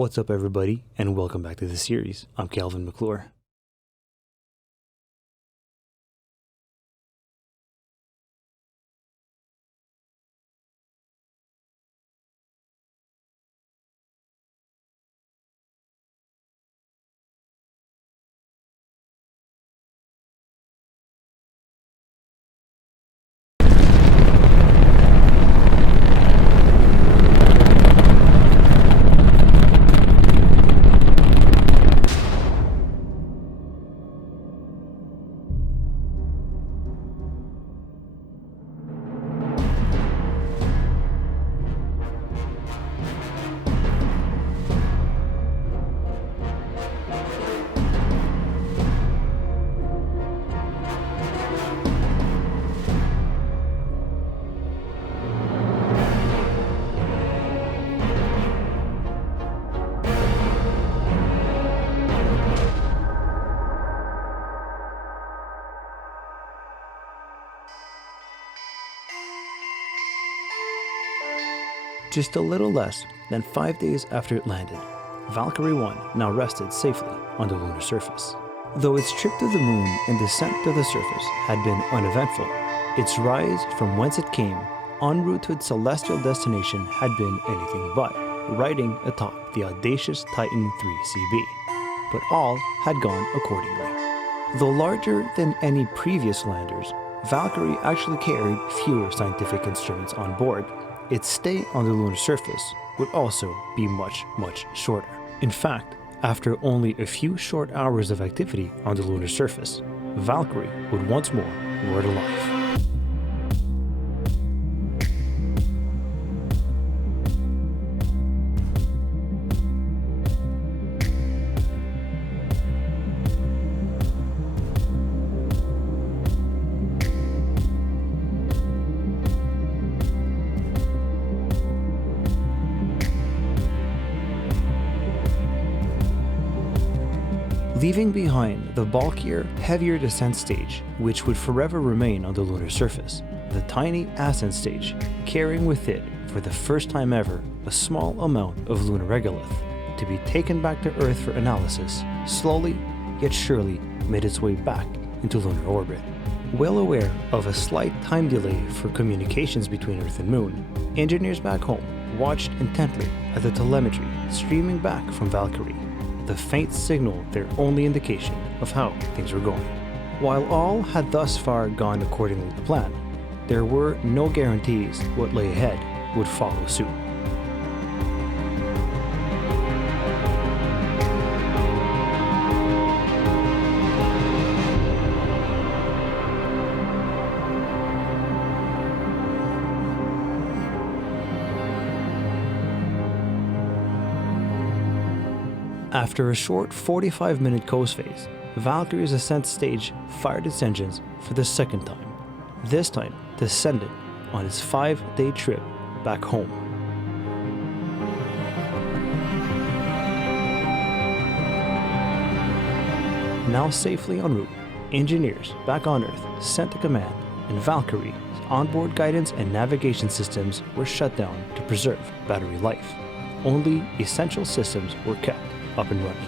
What's up everybody, and welcome back to the series. I'm Calvin Maclure. Just a little less than 5 days after it landed, Valkyrie 1 now rested safely on the lunar surface. Though its trip to the moon and descent to the surface had been uneventful, its rise from whence it came, en route to its celestial destination, had been anything but, riding atop the audacious Titan 3CB. But all had gone accordingly. Though larger than any previous landers, Valkyrie actually carried fewer scientific instruments on board. Its stay on the lunar surface would also be much shorter. In fact, after only a few short hours of activity on the lunar surface, Valkyrie would once more roar to life. Leaving behind the bulkier, heavier descent stage, which would forever remain on the lunar surface, the tiny ascent stage, carrying with it, for the first time ever, a small amount of lunar regolith, to be taken back to Earth for analysis, slowly yet surely made its way back into lunar orbit. Well aware of a slight time delay for communications between Earth and Moon, engineers back home watched intently at the telemetry streaming back from Valkyrie. The faint signal their only indication of how things were going. While all had thus far gone accordingly to plan, there were no guarantees what lay ahead would follow suit. After a short 45-minute coast phase, Valkyrie's ascent stage fired its engines for the second time, this time descended on its 5-day trip back home. Now safely en route, engineers back on Earth sent a command, and Valkyrie's onboard guidance and navigation systems were shut down to preserve battery life. Only essential systems were kept up and running.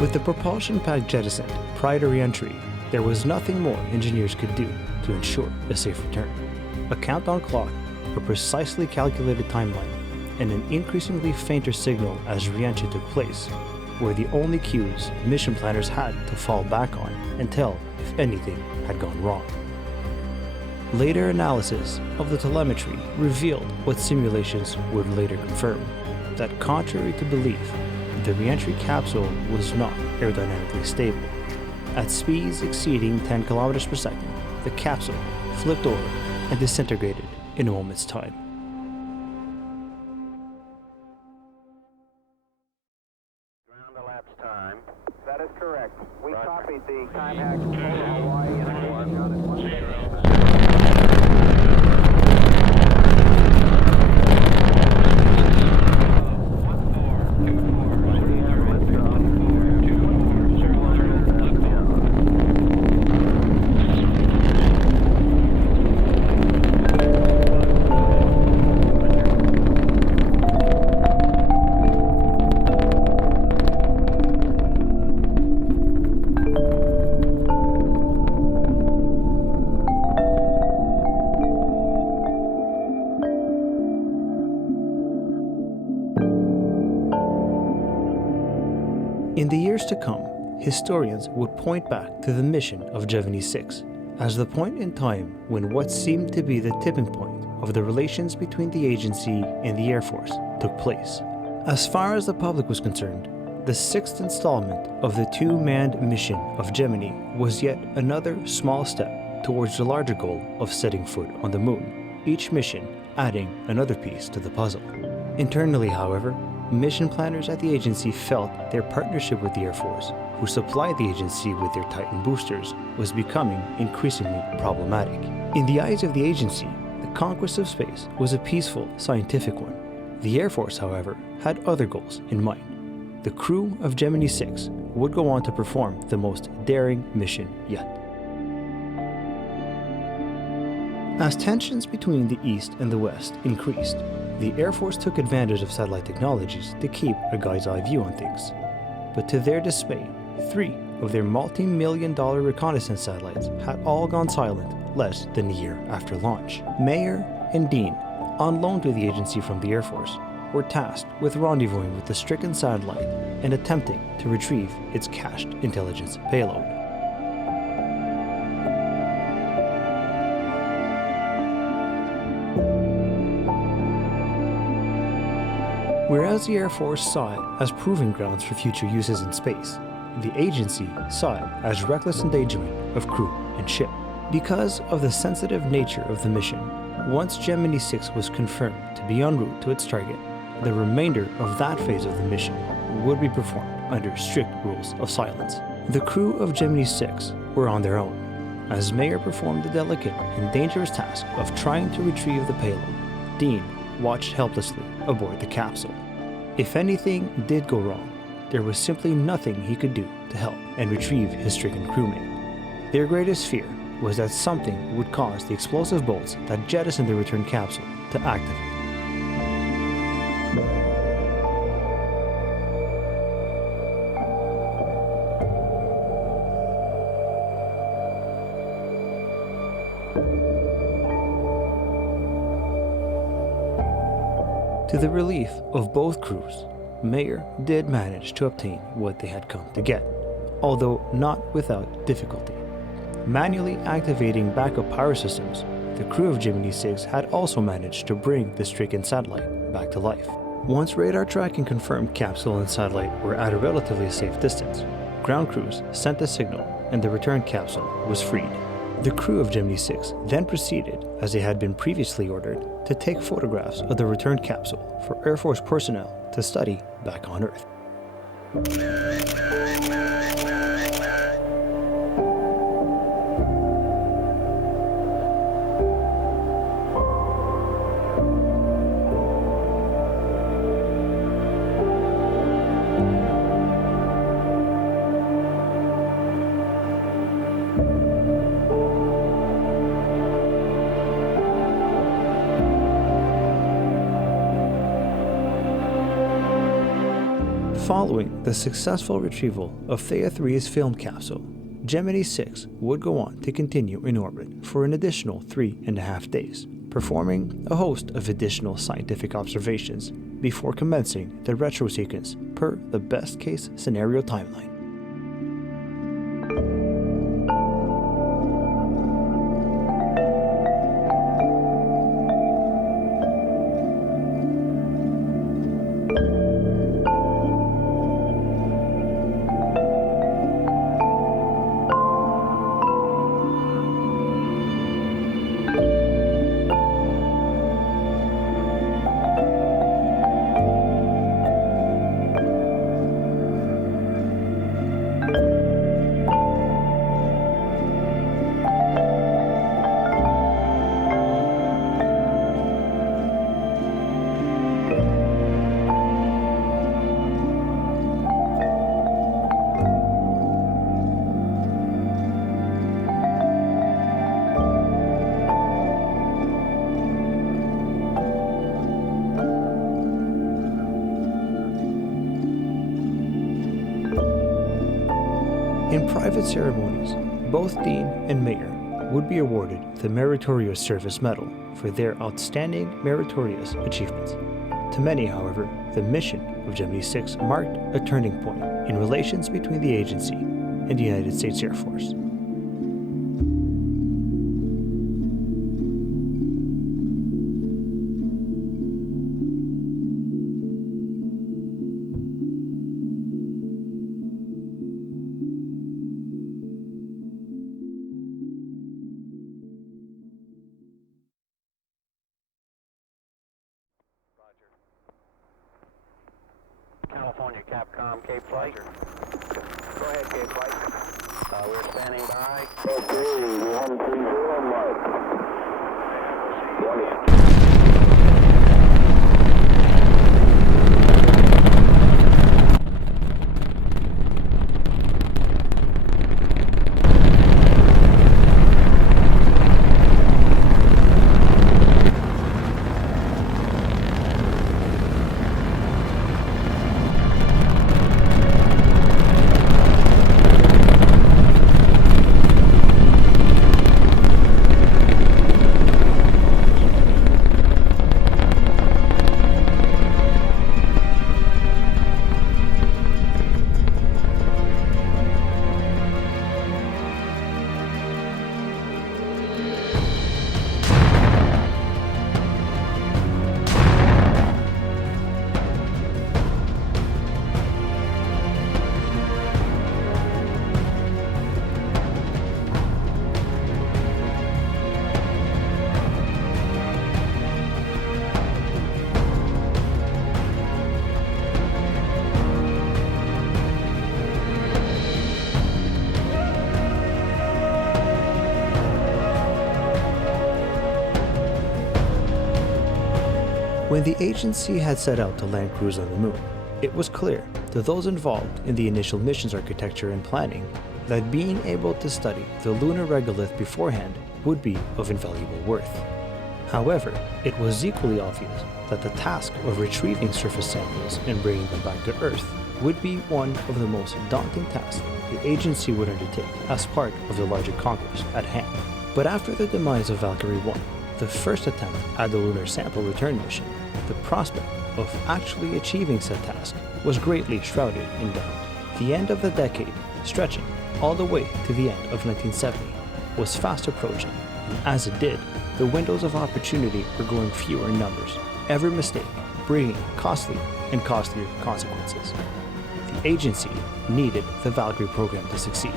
With the propulsion pack jettisoned prior to re-entry, there was nothing more engineers could do to ensure a safe return. A countdown clock, a precisely calculated timeline, and an increasingly fainter signal as re-entry took place were the only cues mission planners had to fall back on and tell if anything had gone wrong. Later analysis of the telemetry revealed what simulations would later confirm, that contrary to belief, the re-entry capsule was not aerodynamically stable. At speeds exceeding 10 kilometers per second, the capsule flipped over and disintegrated in a moment's time. Ground elapsed time. That is correct. We copied the contact over Hawaii and In the years to come, historians would point back to the mission of Gemini 6 as the point in time when what seemed to be the tipping point of the relations between the agency and the Air Force took place. As far as the public was concerned, the sixth installment of the two-manned mission of Gemini was yet another small step towards the larger goal of setting foot on the moon, each mission adding another piece to the puzzle. Internally, however, mission planners at the agency felt their partnership with the Air Force, who supplied the agency with their Titan boosters, was becoming increasingly problematic. In the eyes of the agency, the conquest of space was a peaceful, scientific one. The Air Force, however, had other goals in mind. The crew of Gemini 6 would go on to perform the most daring mission yet. As tensions between the East and the West increased, the Air Force took advantage of satellite technologies to keep a guy's eye view on things. But to their dismay, 3 of their multi-million-dollar reconnaissance satellites had all gone silent less than a year after launch. Mayer and Dean, on loan to the agency from the Air Force, were tasked with rendezvousing with the stricken satellite and attempting to retrieve its cached intelligence payload. Whereas the Air Force saw it as proving grounds for future uses in space, the agency saw it as reckless endangerment of crew and ship. Because of the sensitive nature of the mission, once Gemini 6 was confirmed to be en route to its target, the remainder of that phase of the mission would be performed under strict rules of silence. The crew of Gemini 6 were on their own, as Mayer performed the delicate and dangerous task of trying to retrieve the payload. Dean watched helplessly aboard the capsule. If anything did go wrong, there was simply nothing he could do to help and retrieve his stricken crewmate. Their greatest fear was that something would cause the explosive bolts that jettisoned the return capsule to activate. To the relief of both crews, Mayer did manage to obtain what they had come to get, although not without difficulty. Manually activating backup power systems, the crew of Gemini 6 had also managed to bring the stricken satellite back to life. Once radar tracking confirmed capsule and satellite were at a relatively safe distance, ground crews sent a signal and the return capsule was freed. The crew of Gemini 6 then proceeded, as they had been previously ordered, to take photographs of the return capsule for Air Force personnel to study back on Earth. Following the successful retrieval of Theia 3's film capsule, Gemini 6 would go on to continue in orbit for an additional 3.5 days, performing a host of additional scientific observations before commencing the retro sequence per the best-case scenario timeline. In private ceremonies, both Dean and Mayer would be awarded the Meritorious Service Medal for their outstanding meritorious achievements. To many, however, the mission of Gemini 6 marked a turning point in relations between the agency and the United States Air Force. California Capcom, Cape Flight. Go ahead, Cape Flight. We're standing by. Okay, 130 mark. When the agency had set out to land crews on the moon, it was clear to those involved in the initial mission's architecture and planning that being able to study the lunar regolith beforehand would be of invaluable worth. However, it was equally obvious that the task of retrieving surface samples and bringing them back to Earth would be one of the most daunting tasks the agency would undertake as part of the larger conquest at hand. But after the demise of Valkyrie 1, the first attempt at the lunar sample return mission, the prospect of actually achieving said task was greatly shrouded in doubt. The end of the decade, stretching all the way to the end of 1970, was fast approaching, and as it did, the windows of opportunity were growing fewer in numbers, every mistake bringing costlier and costlier consequences. The agency needed the Valkyrie program to succeed.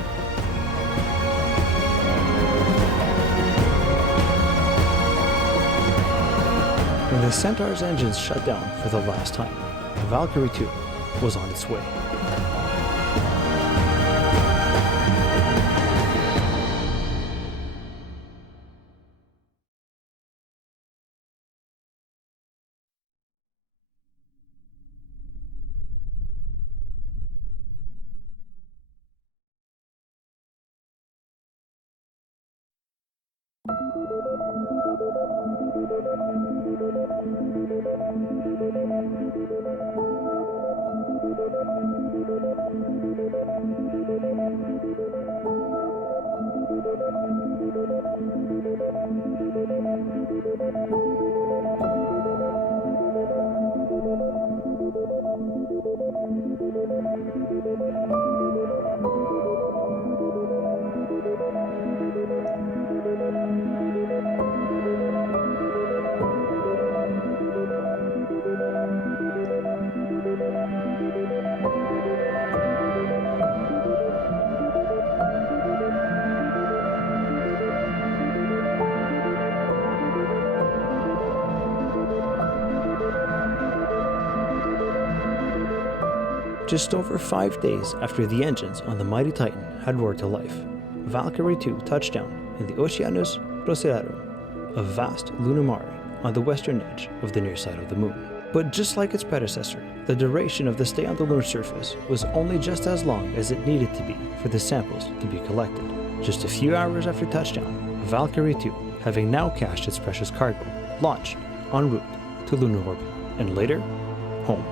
When the Centaur's engines shut down for the last time, Valkyrie 2 was on its way. Just over 5 days after the engines on the mighty Titan had roared to life, Valkyrie 2 touched down in the Oceanus Procellarum, a vast lunar mare on the western edge of the near side of the moon. But just like its predecessor, the duration of the stay on the lunar surface was only just as long as it needed to be for the samples to be collected. Just a few hours after touchdown, Valkyrie 2, having now cached its precious cargo, launched en route to lunar orbit, and later, home.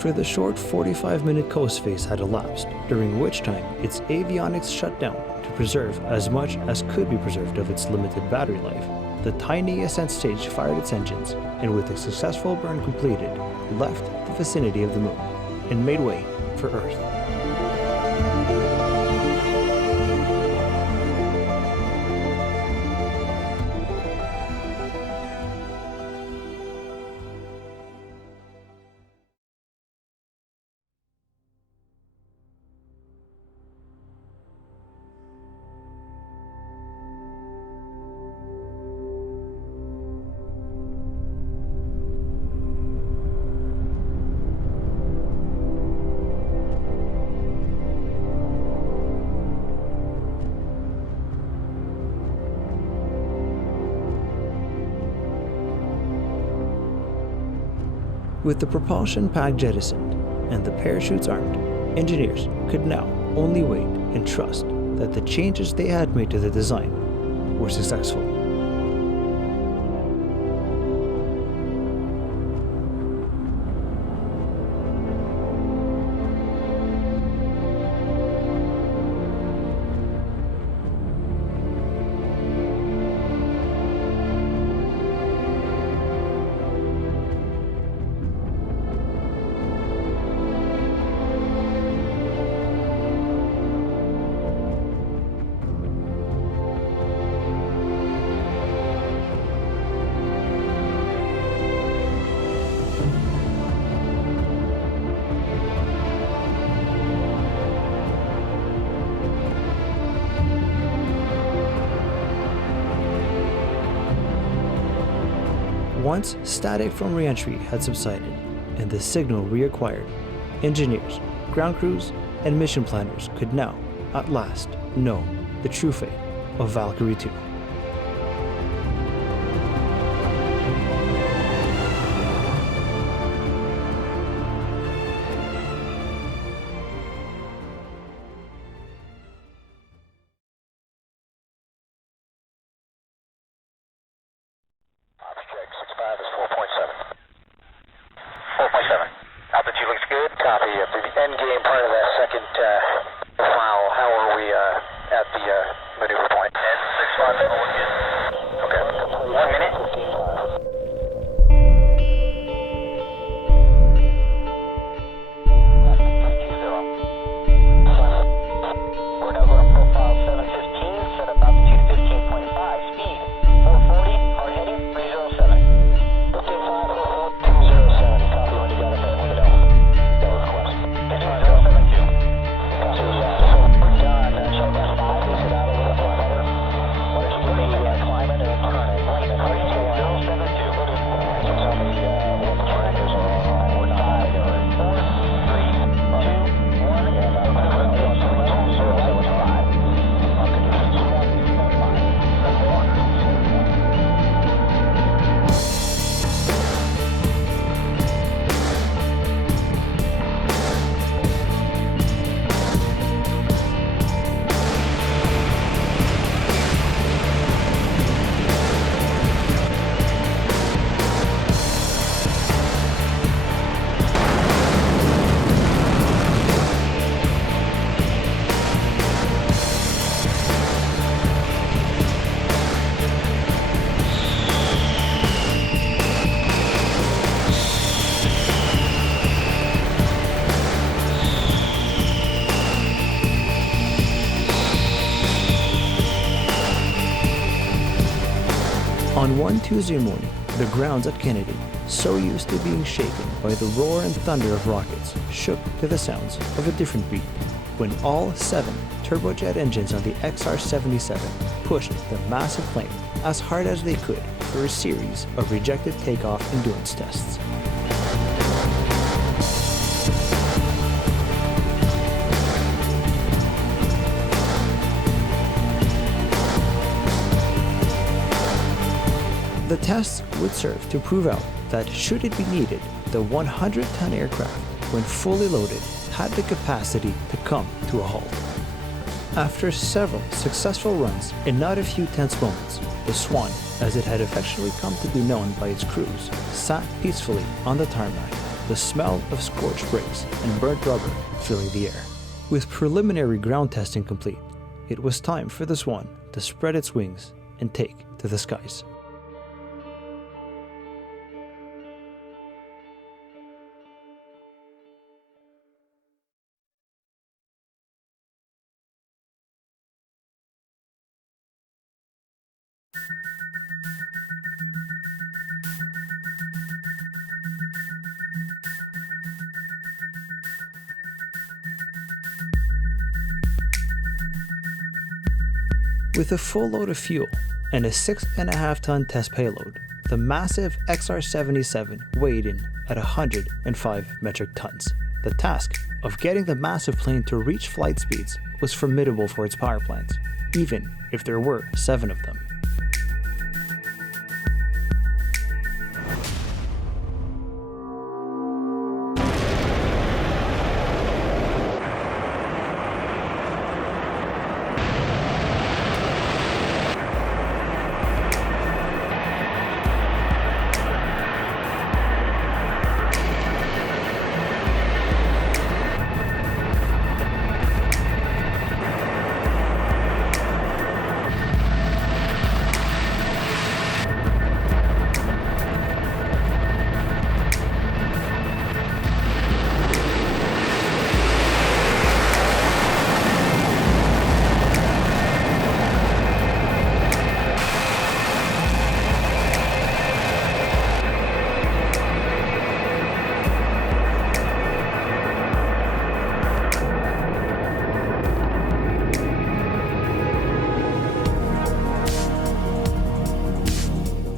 After the short 45-minute coast phase had elapsed, during which time its avionics shut down to preserve as much as could be preserved of its limited battery life, the tiny ascent stage fired its engines and, with a successful burn completed, left the vicinity of the moon and made way for Earth. With the propulsion pack jettisoned and the parachutes armed, engineers could now only wait and trust that the changes they had made to the design were successful. Once static from re-entry had subsided and the signal reacquired, engineers, ground crews, and mission planners could now, at last, know the true fate of Valkyrie 2. Altitude looks good. Copy. For the end game part of that second file, how are we at the maneuver point? 10-6-5. Okay. 1 minute. We're now going to profile 715, set up altitude 15.5, speed 440, hard heading 307. Okay, 207, copy when you got it there, let me know. No request. 072. So we're done, check that 5, is it out a little bit better? What is it, climb it and turn it, right, 072. So tell me what the trackers are on, we're not 4, 3, 2, 1, and I'm going to go 075. On one Tuesday morning, the grounds at Kennedy, so used to being shaken by the roar and thunder of rockets, shook to the sounds of a different beat, when all 7 turbojet engines on the XR-77 pushed the massive plane as hard as they could for a series of rejected takeoff endurance tests. The tests would serve to prove out that, should it be needed, the 100-ton aircraft, when fully loaded, had the capacity to come to a halt. After several successful runs and not a few tense moments, the Swan, as it had affectionately come to be known by its crews, sat peacefully on the tarmac, the smell of scorched bricks and burnt rubber filling the air. With preliminary ground testing complete, it was time for the Swan to spread its wings and take to the skies. With a full load of fuel and a 6.5-ton test payload, the massive XR-77 weighed in at 105 metric tons. The task of getting the massive plane to reach flight speeds was formidable for its power plants, even if there were 7 of them.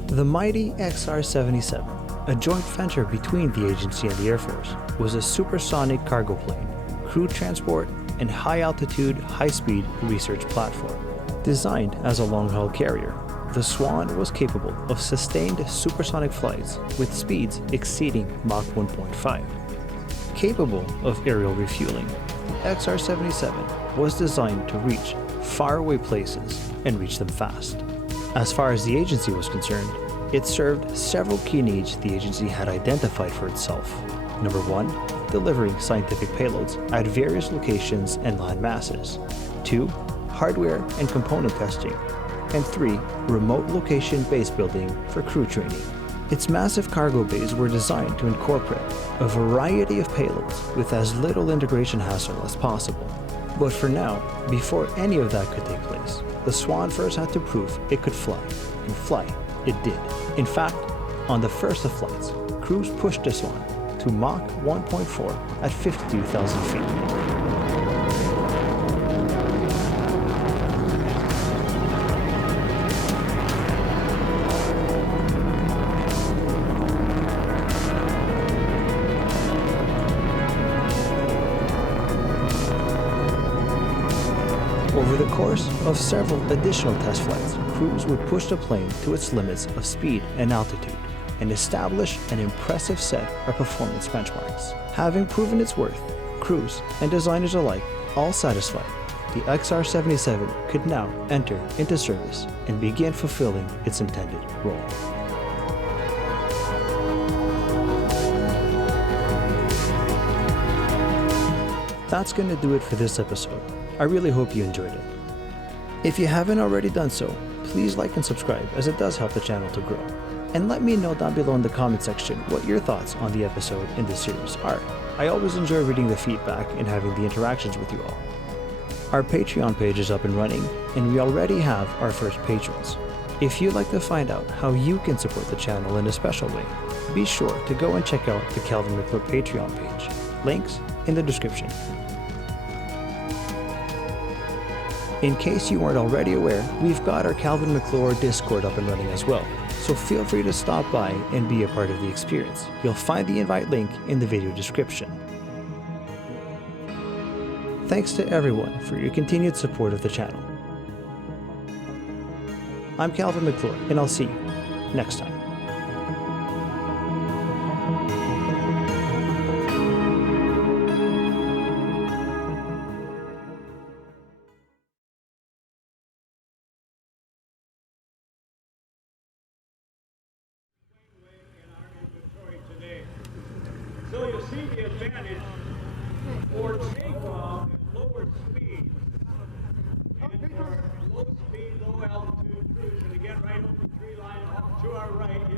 The mighty XR-77, a joint venture between the agency and the Air Force, was a supersonic cargo plane, crew transport, and high-altitude, high-speed research platform. Designed as a long-haul carrier, the Swan was capable of sustained supersonic flights with speeds exceeding Mach 1.5. Capable of aerial refueling, the XR-77 was designed to reach faraway places and reach them fast. As far as the agency was concerned, it served several key needs the agency had identified for itself. Number 1, delivering scientific payloads at various locations and land masses. 2, hardware and component testing. And 3, remote location base building for crew training. Its massive cargo bays were designed to incorporate a variety of payloads with as little integration hassle as possible. But for now, before any of that could take place, the Swan first had to prove it could fly, and fly it did. In fact, on the first of flights, crews pushed the Swan to Mach 1.4 at 52,000 feet. Over the course of several additional test flights, crews would push the plane to its limits of speed and altitude and establish an impressive set of performance benchmarks. Having proven its worth, crews and designers alike all satisfied, the XR-77 could now enter into service and begin fulfilling its intended role. That's going to do it for this episode. I really hope you enjoyed it. If you haven't already done so, please like and subscribe, as it does help the channel to grow. And let me know down below in the comment section what your thoughts on the episode in this series are. I always enjoy reading the feedback and having the interactions with you all. Our Patreon page is up and running, and we already have our first patrons. If you'd like to find out how you can support the channel in a special way, be sure to go and check out the Calvin Maclure Patreon page. Links in the description. In case you weren't already aware, we've got our Calvin Maclure Discord up and running as well, so feel free to stop by and be a part of the experience. You'll find the invite link in the video description. Thanks to everyone for your continued support of the channel. I'm Calvin Maclure, and I'll see you next time. So again, it's for takeoff at lower speed. And for low speed, low altitude cruise. And again, right over the tree line, off to our right,